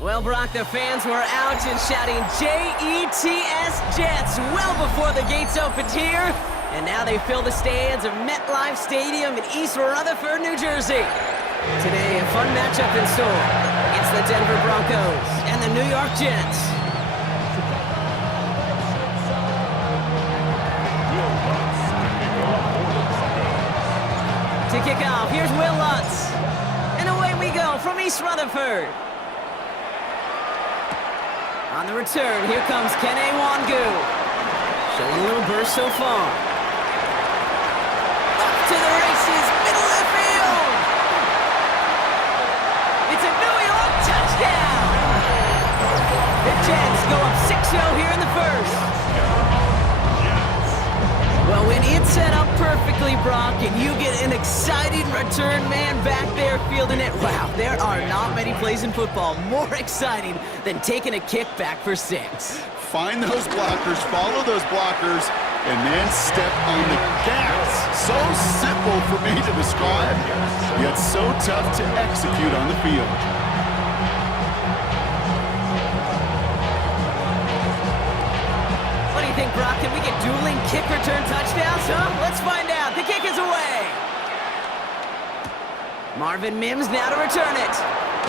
Well, Bronco fans were out and shouting J-E-T-S, Jets, well before the gates opened here. And now they fill the stands of MetLife Stadium in East Rutherford, New Jersey. Today, a fun matchup in store. It's the Denver Broncos and the New York Jets. To kick off, here's Will Lutz. And away we go from East Rutherford. On the return, here comes Kene Wangu. Showing a little burst so far. Up to the races, middle of the field. It's a New York touchdown. The Jets go up 6-0 here in the first. Well, when it's set up perfectly, Brock, and you get an exciting return man back there fielding it, wow, there are not many plays in football more exciting than taking a kick back for 6. Find those blockers, follow those blockers, and then step on the gas. So simple for me to describe, yet so tough to execute on the field. What do you think, Brock? Can we get dueling kick return touchdowns, huh? Let's find out. The kick is away. Marvin Mims now to return it.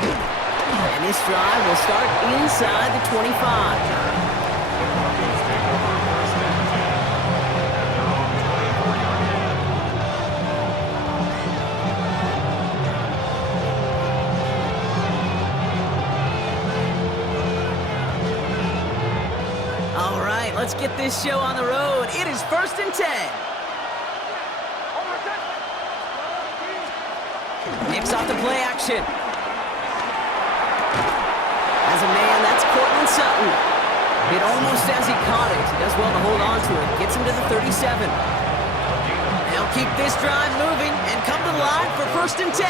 And this drive will start inside the 25. All right, let's get this show on the road. It is 1st and 10. Nicks off the play action. As a man, that's Cortland Sutton. Hit almost as he caught it. He does well to hold on to it. Gets him to the 37. They'll keep this drive moving and come to the line for 1st and 10.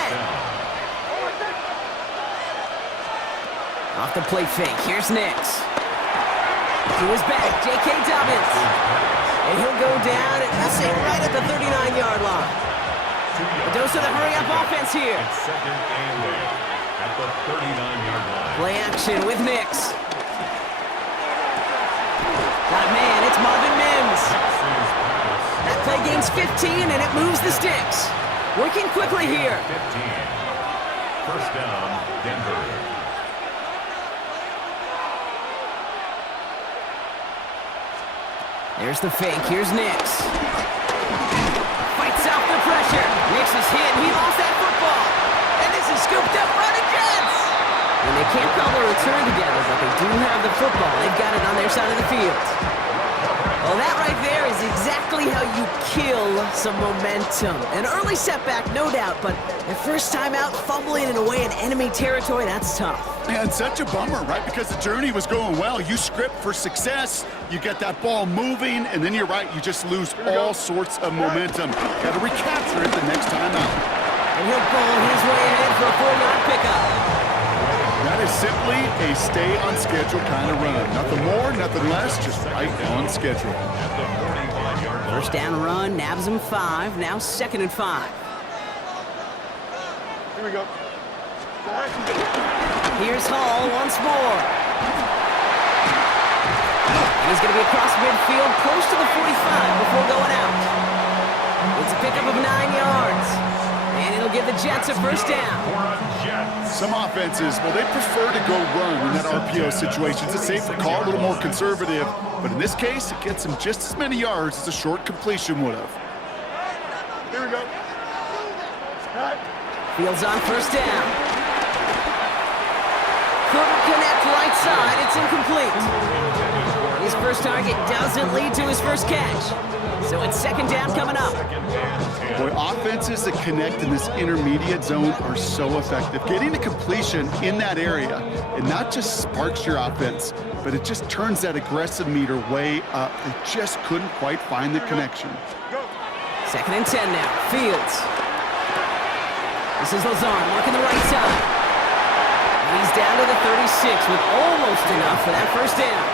Off the play fake, here's Nicks. To his back, J.K. Dobbins. And he'll go down and we'll say right at the 39-yard line. A dose of the hurry-up offense here. It's 2nd and 8 at the 39-yard line. Play action with Nicks. Got a man, it's Marvin Mims. That play gains 15 and it moves the sticks. Working quickly here. 15. First down, Denver. There's the fake. Here's Nicks. Fights off the pressure. Nicks is hit. He lost that football. And this is scooped up by the Jets. And they can't call the return together, but they do have the football. They've got it on their side of the field. Well, that right there is exactly how you kill some momentum. An early setback, no doubt, but the first time out, fumbling it away in enemy territory, that's tough. Man, such a bummer, right? Because the journey was going well. You script for success, you get that ball moving, and then you're right, you just lose all sorts of momentum. Got to recapture it the next time out. And he'll pull his way ahead for a 4-yard pickup. That is simply a stay-on-schedule kind of run. Nothing more, nothing less, just right on schedule. At the 45-yard line. First down run, nabs him 5, now 2nd and 5. Here we go. Here's Hall once more. And he's going to be across midfield, close to the 45 before going out. It's a pickup of 9 yards. And it'll give the Jets a first down. Some offenses, well, they prefer to go run in that RPO situation. It's a safer call, a little more conservative. But in this case, it gets them just as many yards as a short completion would have. Here we go. Fields on first down. Couldn't connect right side. It's incomplete. His first target doesn't lead to his first catch. So it's 2nd down coming up. Boy, offenses that connect in this intermediate zone are so effective. Getting the completion in that area, it not just sparks your offense, but it just turns that aggressive meter way up. They just couldn't quite find the connection. 2nd and 10 now. Fields. This is Lazard working the right side. And he's down to the 36 with almost enough for that first down.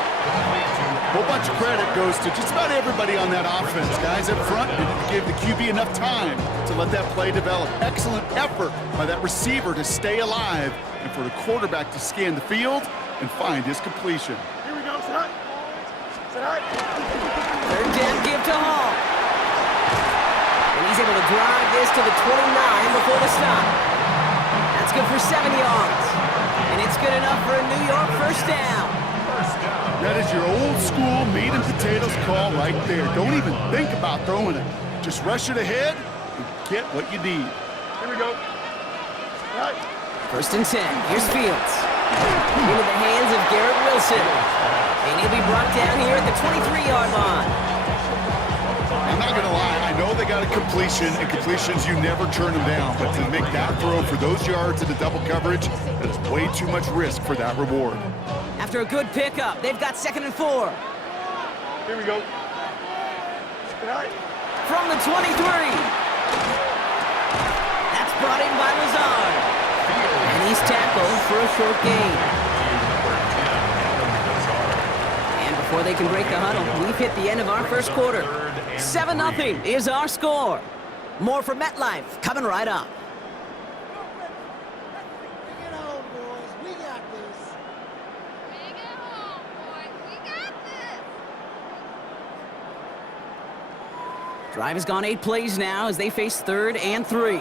whole bunch of credit goes to just about everybody on that offense. Guys up front gave the QB enough time to let that play develop. Excellent effort by that receiver to stay alive and for the quarterback to scan the field and find his completion. Here we go, set. Set. Third down give to Hall. And he's able to drive this to the 29 before the stop. That's good for 7 yards. And it's good enough for a New York first down. That is your old school meat and potatoes call right there. Don't even think about throwing it. Just rush it ahead and get what you need. Here we go. Right. First and 10. Here's Fields. Into the hands of Garrett Wilson. And he'll be brought down here at the 23-yard line. I'm not going to lie. I know they got a completion, and completions, you never turn them down. But to make that throw for those yards in the double coverage, that is way too much risk for that reward. After a good pickup, they've got 2nd and 4. Here we go. Right. From the 23. That's brought in by Lazard. And he's tackled for a short gain. And before they can break the huddle, we've hit the end of our first quarter. 7-0 is our score. More from MetLife coming right up. Bring it home, boys. We got this. Bring it home, boys. We got this. Drive has gone 8 plays now as they face 3rd and 3.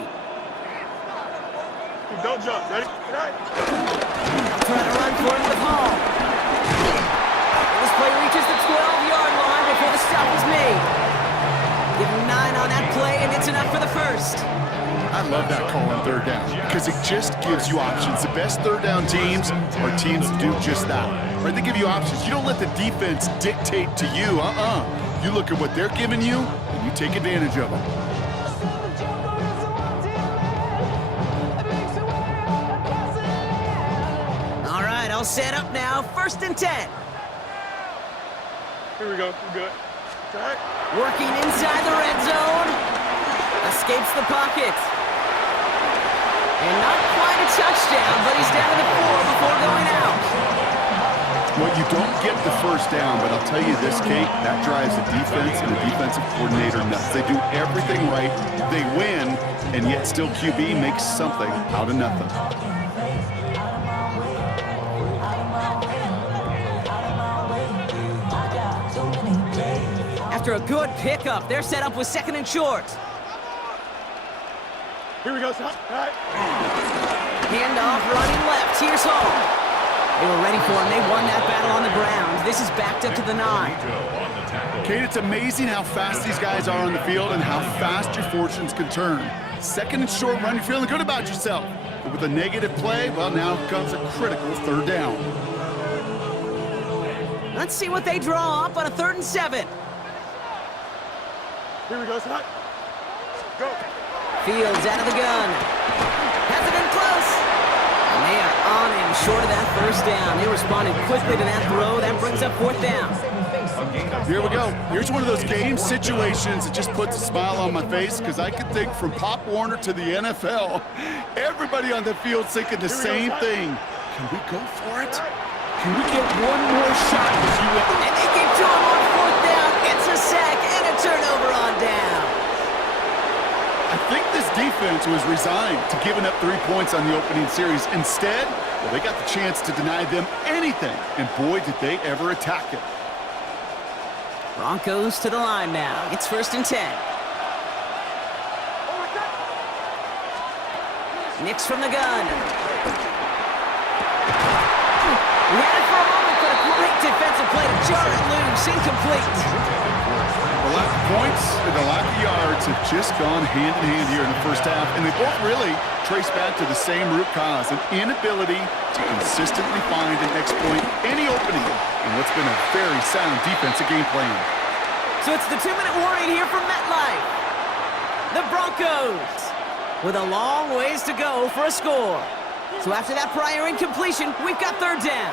Don't jump. Ready? Right. Try to run for it with Hall. And this play reaches the 12-yard line before the stop is made. Give him 9 on that play, and it's enough for the first. I love that call on third down because it just gives you options. The best third down teams are teams that do just that. Right? They give you options. You don't let the defense dictate to you. You look at what they're giving you, and you take advantage of them. All right, all set up now. 1st and 10. Here we go. We're good. Right. Working inside the red zone. Escapes the pocket. And not quite a touchdown, but he's down to the 4 before going out. Well, you don't get the first down, but I'll tell you this, Kate, that drives the defense and the defensive coordinator nuts. They do everything right, they win, and yet still QB makes something out of nothing. After a good pickup, they're set up with 2nd and short. Here we go, son. Right. Handoff running left. Here's Hall. They were ready for him. They won that battle on the ground. This is backed up to the 9. Kate, it's amazing how fast these guys are on the field and how fast your fortunes can turn. 2nd and short run, you're feeling good about yourself. But with a negative play, well, now comes a critical 3rd down. Let's see what they draw up on a 3rd and 7. Here we go, son. Go. Fields out of the gun. Has it in close. And they are on him short of that first down. They responded quickly to that throw. That brings up 4th down. Here we go. Here's one of those game situations that just puts a smile on my face because I can think from Pop Warner to the NFL. Everybody on the field thinking the same thing. Can we go for it? Can we get one more shot? And they get to him on 4th down. It's a sack and a turnover on down. I think this defense was resigned to giving up 3 points on the opening series. Instead, well, they got the chance to deny them anything, and boy, did they ever attack it. Broncos to the line now. It's 1st and 10. Nix from the gun. We had it for a moment, but a great defensive play to jar it loose. Incomplete. The lack of points and the lack of yards have just gone hand in hand here in the first half, and they both really trace back to the same root cause, an inability to consistently find and exploit any opening in what's been a very sound defensive game plan. So it's the 2-minute warning here from MetLife. The Broncos with a long ways to go for a score. So after that prior incompletion, we've got 3rd down.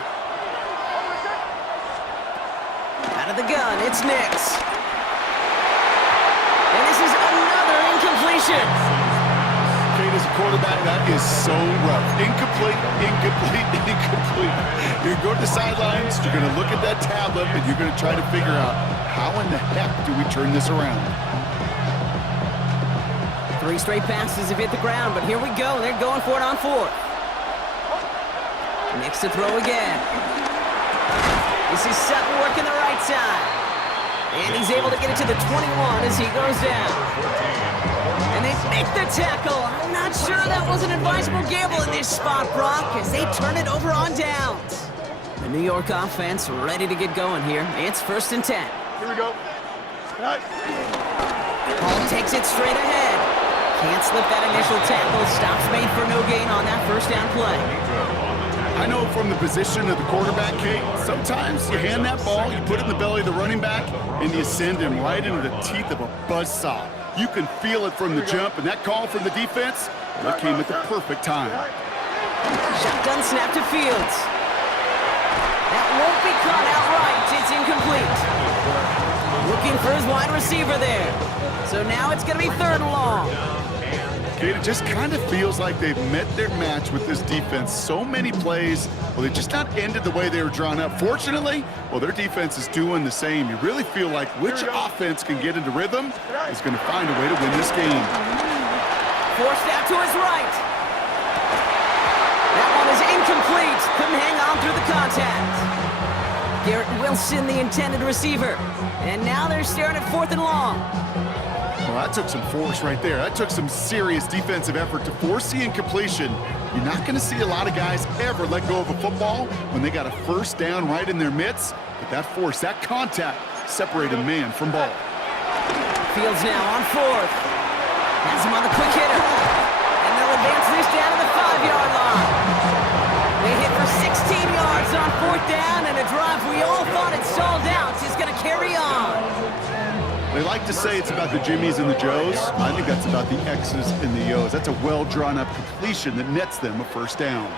Out of the gun, it's Nix. And this is another incompletion. Okay, as a quarterback, that is so rough. Incomplete, incomplete, incomplete. You're going to go to the sidelines, you're going to look at that tablet, and you're going to try to figure out how in the heck do we turn this around. 3 straight passes have hit the ground, but here we go. They're going for it on 4th. Next to throw again. This is Sutton working the right side. And he's able to get it to the 21 as he goes down. And they make the tackle. I'm not sure that was an advisable gamble in this spot, Brock, as they turn it over on downs. The New York offense ready to get going here. It's 1st and 10. Here we go. Right. Paul takes it straight ahead. Can't slip that initial tackle. Stops made for no gain on that 1st down play. I know from the position of the quarterback, Kate, sometimes you hand that ball, you put it in the belly of the running back, and you send him right into the teeth of a buzzsaw. You can feel it from the jump, and that call from the defense, well, it came at the perfect time. Shotgun snap to Fields. That won't be caught outright. It's incomplete. Looking for his wide receiver there. So now it's going to be 3rd and long. Kate, it just kind of feels like they've met their match with this defense. So many plays, well, they just not ended the way they were drawn up. Fortunately, well, their defense is doing the same. You really feel like which offense can get into rhythm is going to find a way to win this game. Forced out to his right. That one is incomplete. Couldn't hang on through the contact. Garrett Wilson, the intended receiver. And now they're staring at 4th and long. Well, that took some force right there. That took some serious defensive effort to force the incompletion. You're not going to see a lot of guys ever let go of a football when they got a 1st down right in their midst. But that force, that contact, separated man from ball. Fields now on 4th. Has him on the quick hitter. And they'll advance this down to the 5-yard line. They hit for 16 yards on 4th down, and a drive we all thought had stalled out is going to carry on. They like to say it's about the Jimmies and the Joes. I think that's about the X's and the O's. That's a well-drawn-up completion that nets them a 1st down.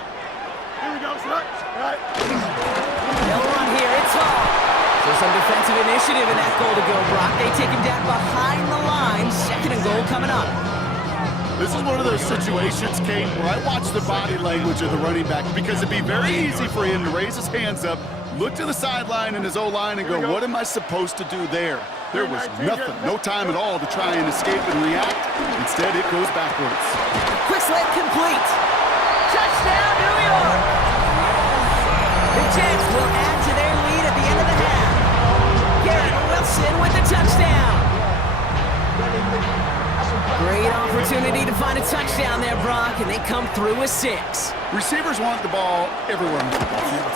Here we go, son. Right. They'll run here. It's Hall. So some defensive initiative in that goal to go, Brock. They take him down behind the line. 2nd and goal coming up. This is one of those situations, Kate, where I watch the body language of the running back because it'd be very easy for him to raise his hands up, look to the sideline and his O-line and go, what am I supposed to do there? There was nothing, no time at all to try and escape and react. Instead, it goes backwards. Quick slant complete. Touchdown, New York! The Jets will add to their lead at the end of the half. Garrett Wilson with the touchdown. Great opportunity to find a touchdown there, Brock, and they come through with 6. Receivers want the ball everywhere on the football field.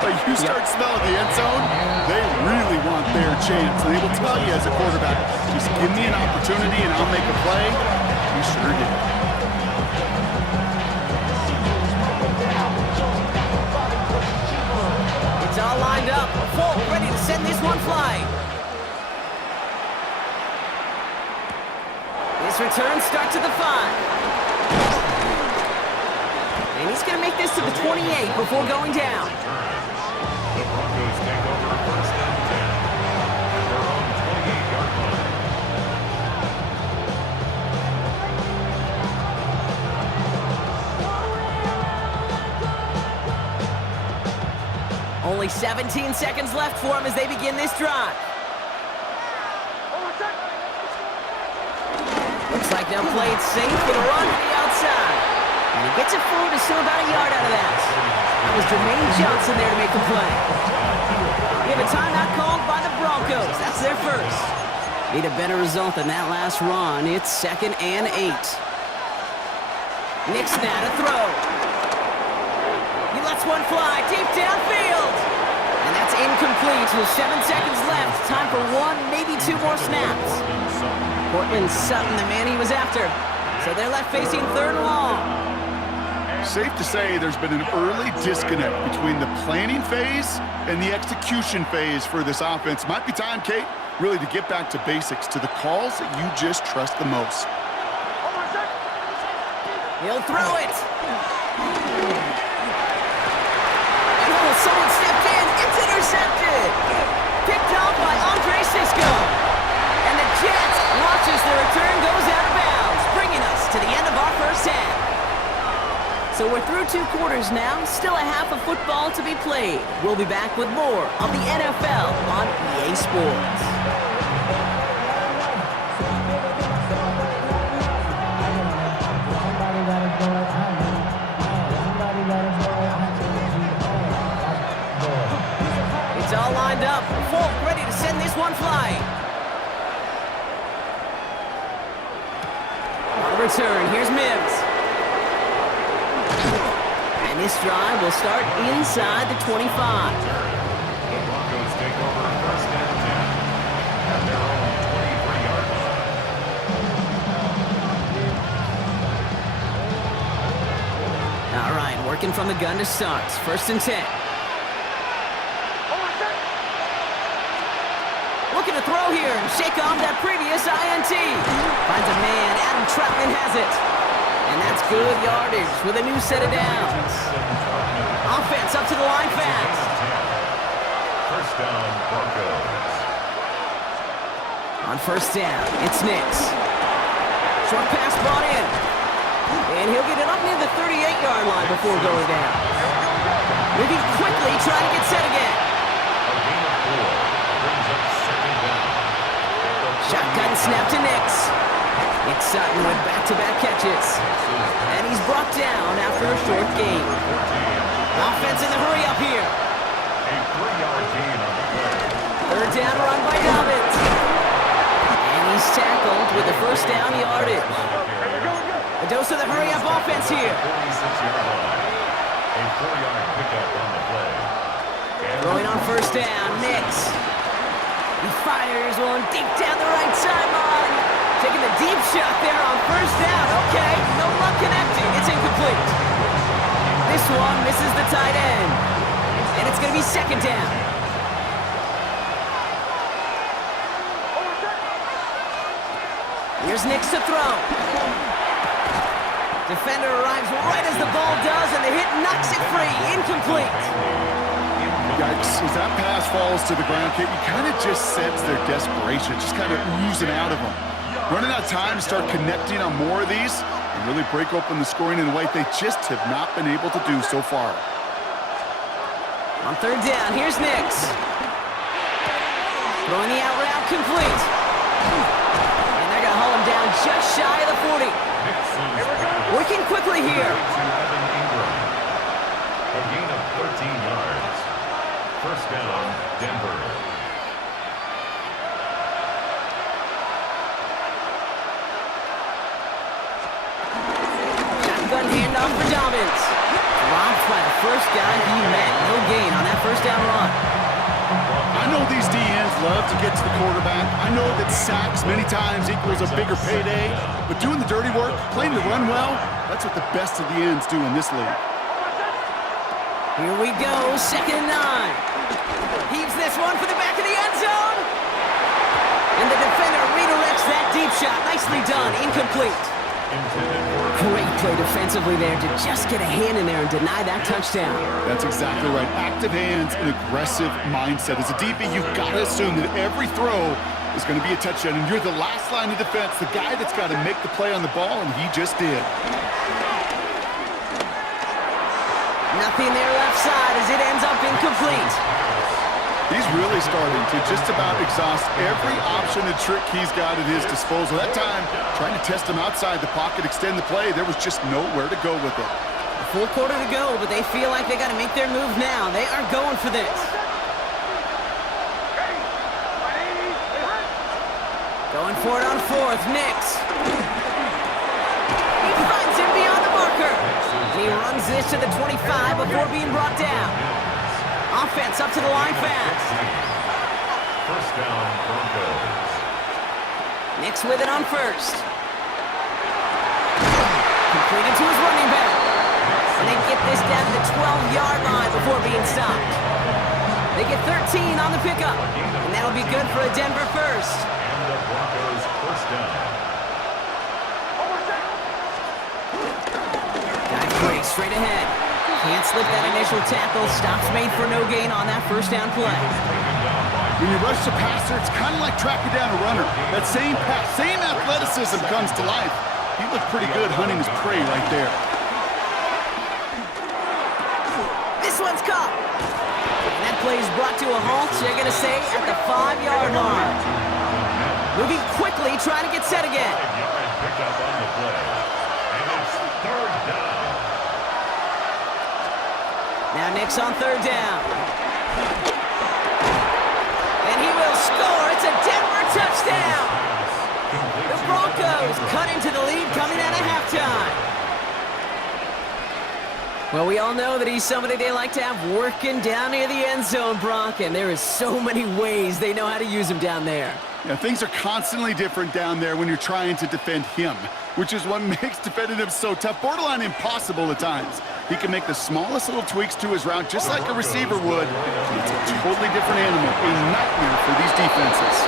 But you start smelling the end zone, they really want their chance. And they will tell you as a quarterback, just give me an opportunity and I'll make a play. You sure did. It's all lined up. Folk ready to send this one flying. This return starts at the 5. And he's going to make this to the 28 before going down. The Broncos take over 1st and 10 at their own 28-yard line. Only 17 seconds left for him as they begin this drive. Looks like they'll play it safe with a run to the outside. And he gets it forward to still about a yard out of that. That was Jermaine Johnson there to make the play. We have a timeout called by the Broncos. That's their 1st. Need a better result than that last run. It's 2nd and 8. Nick's now to throw. He lets one fly deep downfield. And that's incomplete with 7 seconds left. Time for 1, maybe 2 more snaps. Portland Sutton, the man he was after. So they're left facing 3rd and long. Safe to say there's been an early disconnect between the planning phase and the execution phase for this offense. Might be time, Kate, really to get back to basics, to the calls that you just trust the most. He'll throw it. And someone stepped in. It's intercepted. Picked off by Andre Sisco. And the Jets watches the return goes out of bounds, bringing us to the end of our 1st So we're through 2 quarters now, still a half of football to be played. We'll be back with more of the NFL on EA Sports. It's all lined up. Folk ready to send this one flying. On the return, here's Mims. And this drive will start inside the 25. The Broncos take over first and 10 at their own 23-yard line. All right, working from the gun to start. First and 10. Looking to throw here and shake off that previous INT. Finds a man. Adam Troutman has it. And that's good yardage with a new set of downs. Offense up to the line fast. First down, Broncos. On first down, it's Nix. Short pass brought in. And he'll get it up near the 38-yard line before going down. Moving quickly, trying to get set again. A gain of 4 brings up second down. Shotgun snap to Nix. It's Sutton with back-to-back catches. And he's brought down after a short gain. Offense in the hurry up here. A 3-yard gain on the play. Third down run by Dobbins. And he's tackled with the first down yardage. A dose of the hurry up offense here. 46-yard line. A 4-yard pickup on the play. Throwing on first down, Nix. He fires one deep down the right sideline. Taking the deep shot there on first down. Okay, no luck connecting. It's incomplete. This one misses the tight end. And it's going to be second down. Here's Nix to throw. Defender arrives right as the ball does, and the hit knocks it free. Incomplete. Yikes, as that pass falls to the ground, Kate, you kind of just sense their desperation, just kind of oozing out of them. Running out of time to start connecting on more of these and really break open the scoring in a way they just have not been able to do so far. On third down, here's Nix. Throwing the out route complete. And they're going to haul him down just shy of the 40. Working quickly here. A gain of 13 yards. First down, Denver. Shotgun handoff for Dobbins. Dropped by the first guy he met. No gain on that first down run. I know these DNs love to get to the quarterback. I know that sacks many times equals a bigger payday, but doing the dirty work, playing the run well, that's what the best of the ends do in this league. Here we go, second and 9. Heaves this one for the back of the end zone. And the defender redirects that deep shot. Nicely done, incomplete. Great play defensively there to just get a hand in there and deny that touchdown. That's exactly right. Active hands and aggressive mindset. As a DB, you've got to assume that every throw is going to be a touchdown, and you're the last line of defense, the guy that's got to make the play on the ball, and he just did. Nothing there left side as it ends up incomplete. He's really starting to just about exhaust every option and trick he's got at his disposal. That time, trying to test him outside the pocket, extend the play, there was just nowhere to go with it. A full quarter to go, but they feel like they got to make their move now. They are going for this. Going for it on fourth, Nix. He finds him beyond the marker. He runs this to the 25 before being brought down. Offense up to the line fast. First down, Broncos. Nix with it on first. Completed to his running back. And they get this down to the 12-yard line before being stopped. They get 13 on the pickup. And that'll be good for a Denver first. And the Broncos first down. Guy breaks straight ahead. Can't slip that initial tackle. Stops made for no gain on that first down play. When you rush the passer, it's kind of like tracking down a runner. That same pass, same athleticism comes to life. He looked pretty good hunting his prey right there. up. And that play is brought to a halt, you're going to say, at the 5-yard line. Moving quickly, trying to get set again. 5-yard pickup on the play. And it's third down. Now Nick's on third down. And he will score. It's a Denver touchdown. The Broncos cut into the lead coming out of halftime. Well, we all know that he's somebody they like to have working down near the end zone, Brock, and there is so many ways they know how to use him down there. Yeah, things are constantly different down there when you're trying to defend him, which is what makes defending him so tough, borderline impossible at times. He can make the smallest little tweaks to his route, just like a receiver would. It's a totally different animal, a nightmare for these defenses.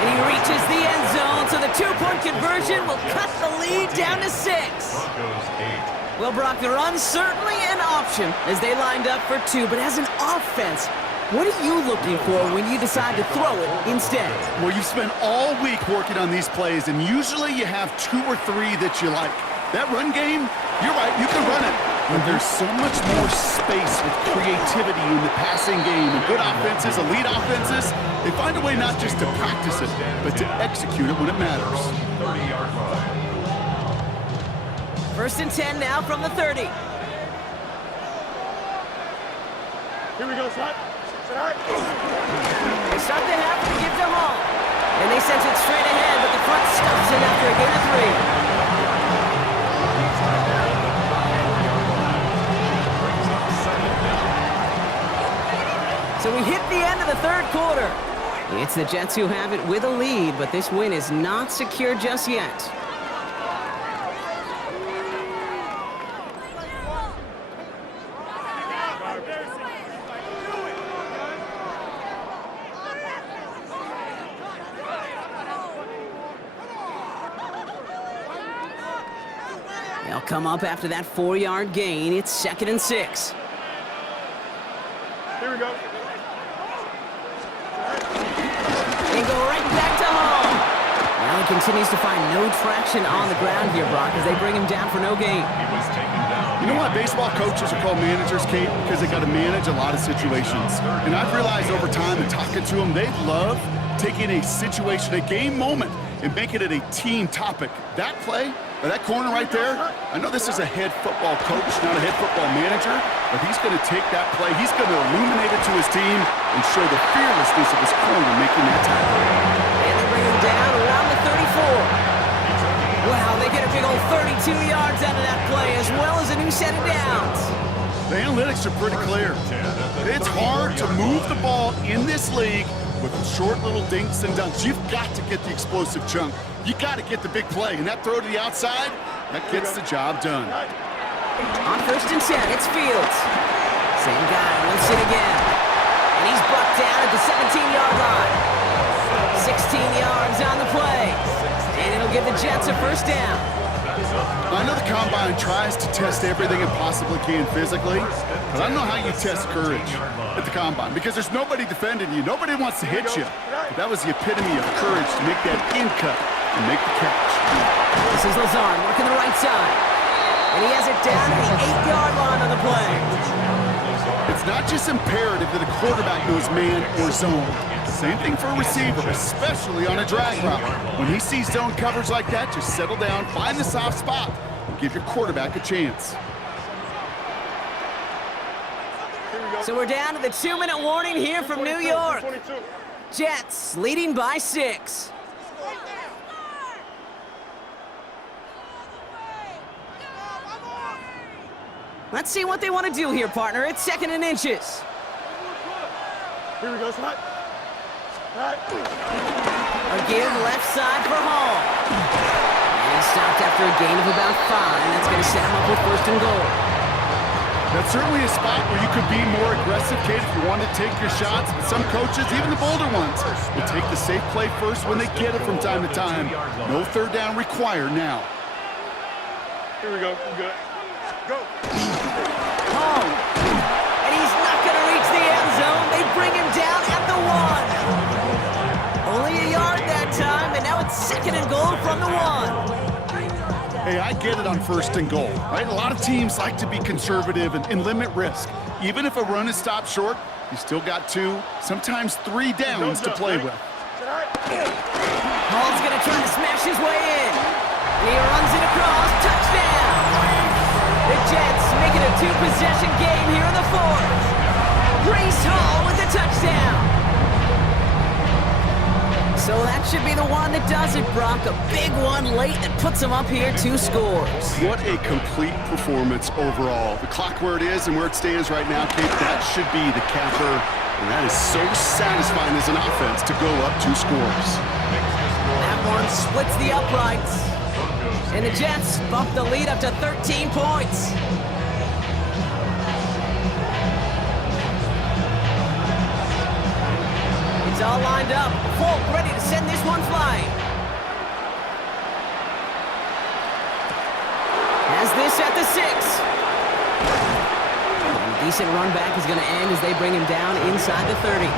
And he reaches the end zone, so the 2-point conversion will cut the lead down to 6. Broncos 8. Well, Brock, the run's certainly an option as they lined up for 2, but as an offense, what are you looking for when you decide to throw it instead? Well, you've spent all week working on these plays, and usually you have 2 or 3 that you like. That run game, you're right, you can run it. But there's so much more space with creativity in the passing game. And good offenses, elite offenses, they find a way not just to practice it, but to execute it when it matters. 30-yard line. First and 10 now from the 30. Here we go, son. All right. They start the half and give to Hall. And they send it straight ahead, but the front stops it after a gain of 3. So we hit the end of the third quarter. It's the Jets who have it with a lead, but this win is not secure just yet. They'll come up after that 4-yard gain. It's 2nd and 6. Here we go. They go right back to Hall. Now he continues to find no traction on the ground here, Brock, as they bring him down for no gain. He was taken down. You know why baseball coaches are called managers, Kate? Because they got to manage a lot of situations. And I've realized over time and talking to them, they love taking a situation, a game moment, and making it a team topic. That play, or that corner right there, I know this is a head football coach, not a head football manager, but he's going to take that play, he's going to illuminate it to his team and show the fearlessness of his corner making that tackle. And they bring him down around the 34. Wow, they get a big old 32 yards out of that play, as well as a new set of downs. The analytics are pretty clear. It's hard to move the ball in this league with short little dinks and dunks. You've got to get the explosive chunk. You got to get the big play, and that throw to the outside, that gets the job done. On first and 10, it's Fields. Same guy, Wilson again. And he's brought down at the 17-yard line. 16 yards on the play. And it'll give the Jets a first down. I know the Combine tries to test everything it possibly can physically, but I don't know how you test courage at the Combine, because there's nobody defending you. Nobody wants to hit you. But that was the epitome of courage to make that in cut and make the catch. This is Lazard working the right side. And he has it down to the 8-yard line on the play. It's not just imperative that a quarterback knows man or zone. Same thing for a receiver, especially on a drag route. When he sees zone coverage like that, just settle down, find the soft spot, and give your quarterback a chance. So we're down to the 2-minute warning here from New York. Jets leading by 6. Let's see what they want to do here, partner. It's 2nd and inches. Here we go, son. All right. A give left side for Hall. And he's stopped after a gain of about 5. That's going to set him up with 1st and goal. That's certainly a spot where you could be more aggressive, Kate, if you want to take your shots. But some coaches, even the bolder ones, will take the safe play first when they get it from time to time. No third down required now. Here we go. We're good. Go. Hall. And he's not going to reach the end zone. They bring him down at the 1. Only a yard that time, and now it's 2nd and goal from the 1. Hey, I get it on 1st and goal, right? A lot of teams like to be conservative and limit risk. Even if a run is stopped short, you still got 2, sometimes 3 downs to play with. Hall's going to try to smash his way in. He runs it across. Touchdown. The Jets make it a 2-possession game here in the 4th. Breece Hall with the touchdown. So that should be the one that does it, Brock. A big one late that puts him up here 2 scores. What a complete performance overall. The clock where it is and where it stands right now, Kate, that should be the capper. And that is so satisfying as an offense to go up 2 scores. That one splits the uprights. And the Jets bump the lead up to 13 points. It's all lined up. Folk ready to send this one flying. Has this at the 6. A decent run back is going to end as they bring him down inside the 30.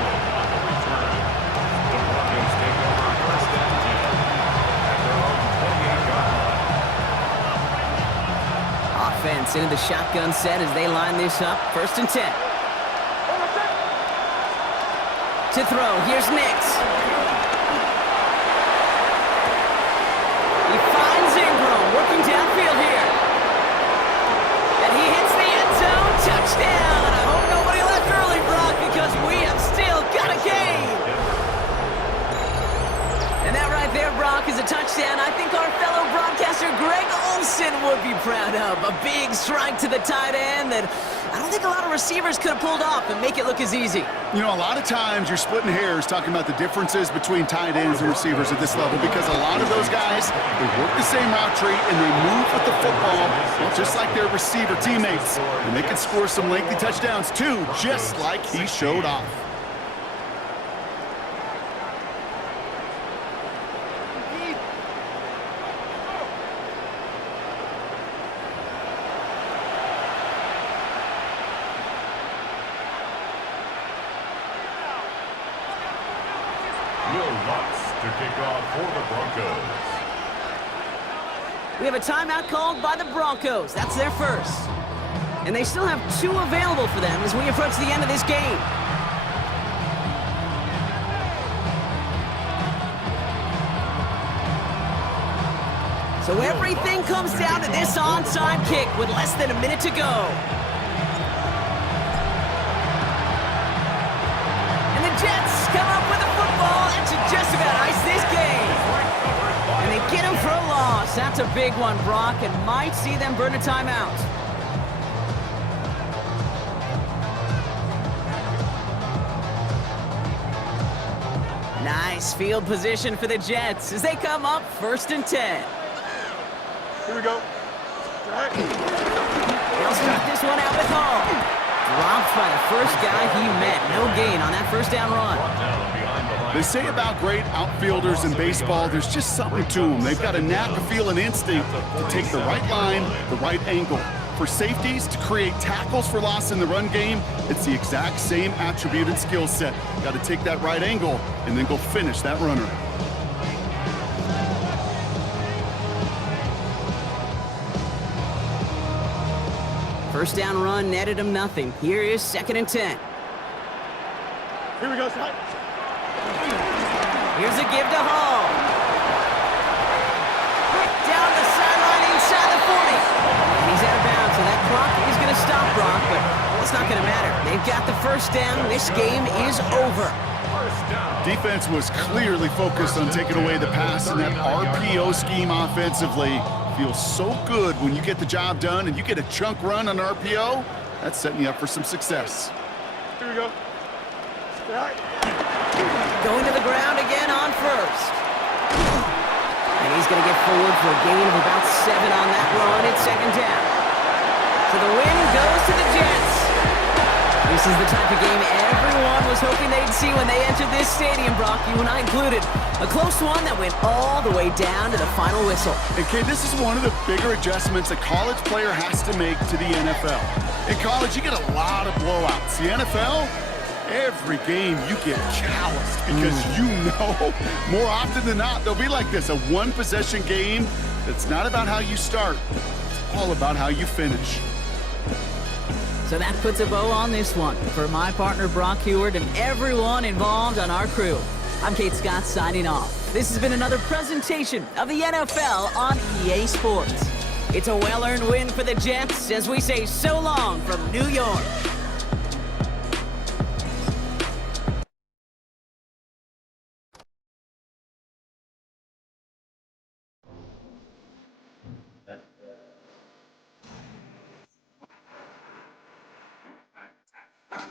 Offense into the shotgun set as they line this up. 1st and 10. To throw, here's Nix. He finds Ingram, working downfield here. And he hits the end zone, touchdown. I hope nobody left early, Brock, because we have still got a game. And that right there, Brock, is a touchdown I think our fellow broadcaster Greg Olsen would be proud of. A big strike to the tight end that I don't think a lot of receivers could have pulled off and make it look as easy. You know, a lot of times you're splitting hairs talking about the differences between tight ends and receivers at this level because a lot of those guys, they work the same route tree and they move with the football just like their receiver teammates. And they can score some lengthy touchdowns too, just like he showed off. To kick off for the Broncos. We have a timeout called by the Broncos. That's their first. And they still have 2 available for them as we approach the end of this game. So everything comes down to this onside kick with less than a minute to go. And the Jets come up with a football and to just about ice this game. And they get him for a loss. That's a big one, Brock, and might see them burn a timeout. Nice field position for the Jets as they come up 1st and 10. Here we go. They'll start this one out with Hall. Dropped by the first guy he met. No gain on that 1st down run. They say about great outfielders in baseball, there's just something to them. They've got a knack, a feel, and instinct to take the right line, the right angle. For safeties, to create tackles for loss in the run game, it's the exact same attribute and skill set. Got to take that right angle and then go finish that runner. First down run netted him nothing. Here is 2nd and 10. Here we go, son. Here's a give to Hall. Down the sideline inside the 40. And he's out of bounds, so that clock is going to stop Brock, but it's not going to matter. They've got the 1st down. This game is over. Defense was clearly focused on taking away the pass in that RPO scheme offensively. Feels so good when you get the job done and you get a chunk run on RPO. That's setting you up for some success. Here we go. All right. Going to the ground again on 1st. And he's going to get forward for a gain of about 7 on that run. It's 2nd down. So the win goes to the Jets. This is the type of game everyone was hoping they'd see when they entered this stadium, Brock, you and I included. A close one that went all the way down to the final whistle. And Kate, this is one of the bigger adjustments a college player has to make to the NFL. In college, you get a lot of blowouts. The NFL, every game you get calloused because you know more often than not they'll be like this, a 1-possession game It's not about how you start. It's all about how you finish. So that puts a bow on this one. For my partner Brock Heward and everyone involved on our crew, I'm Kate Scott signing off. This has been another presentation of the NFL on EA Sports. It's a well-earned win for the Jets as we say so long from New York.